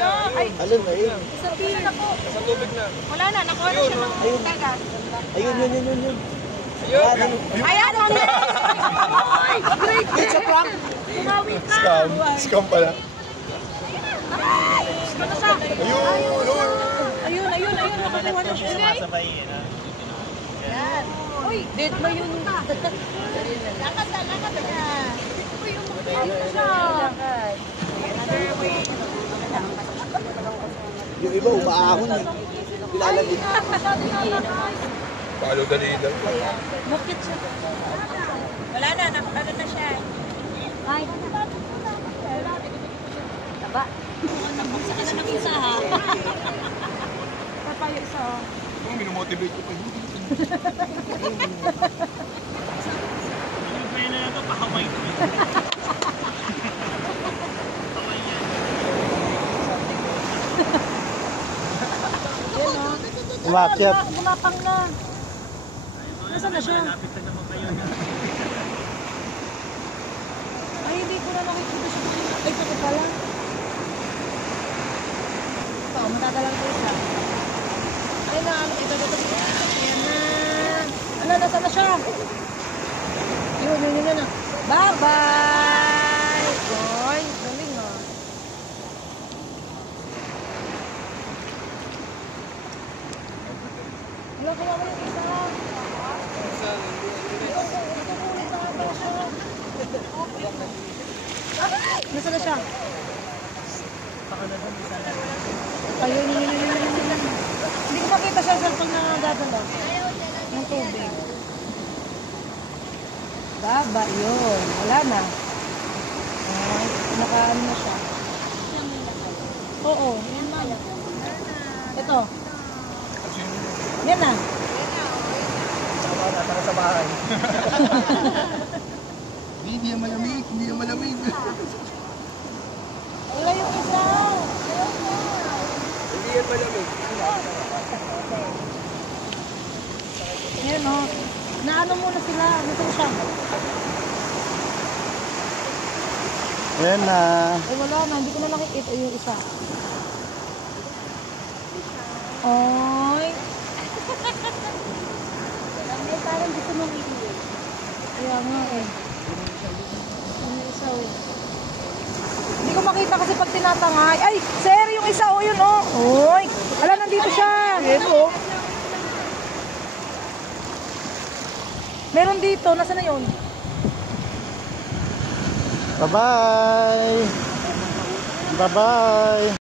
Ay, Alin na yun? sabihin na po. Sa tubig na. Wala na, nakuha na siya ng dagat. Ayun. Ayun. Ayan, ang Uy, great. It's a prank. Tumawit na. Scam pala. Ay, ano sa? Ayun. Ayun, nakakuha na siya. Yan. Uy, dead na yun. Lakad na. Uy, umakit na siya. Another way. Yung iba umaahon eh. Nilalagay. Palo dalila. Bakit siya? Wala na, nakakala na siya. Ay. Taba. Nabuksa ka na ng isa ha. Tapayo isa oh. Minumotivate ko pa yun. Pwede na ito, pahamay ko. Umakyat. Gumapang na. Nasaan na siya? Lapit na naman kayo. Ay, hindi ko na nakikita siya. Ay, ito pala. Ito, matatalang ko isa. Ay na, ito. Ayan na. Nasaan na siya? Yun na. Bye-bye! Oy, galing ah. Wala ko naman yung isa. Nasaan na siya? Ayun. Hindi ko makita siya sa pag nadadala. Ng tubig. Baba, yun. Wala na. Ay, nakaano na siya. Oo. Ito. Yan na. Para sa bahay. Hindi yan malamig. Wala yung isa. Hindi yan malamig. Yan o. Naano muna sila. Nasaan siya? Ayan na. Ay wala na. Hindi ko na nakikita yung isa. Oy. Ay, parang gusto mong iiwi. Kaya nga eh. Ano isa eh. Hindi ko makita kasi pag tinatangay. Ay, sir, yung isa o yun o. Oy. Ala, nandito siya. Ito. Meron dito. Nasaan na yun? Bye-bye. Bye-bye.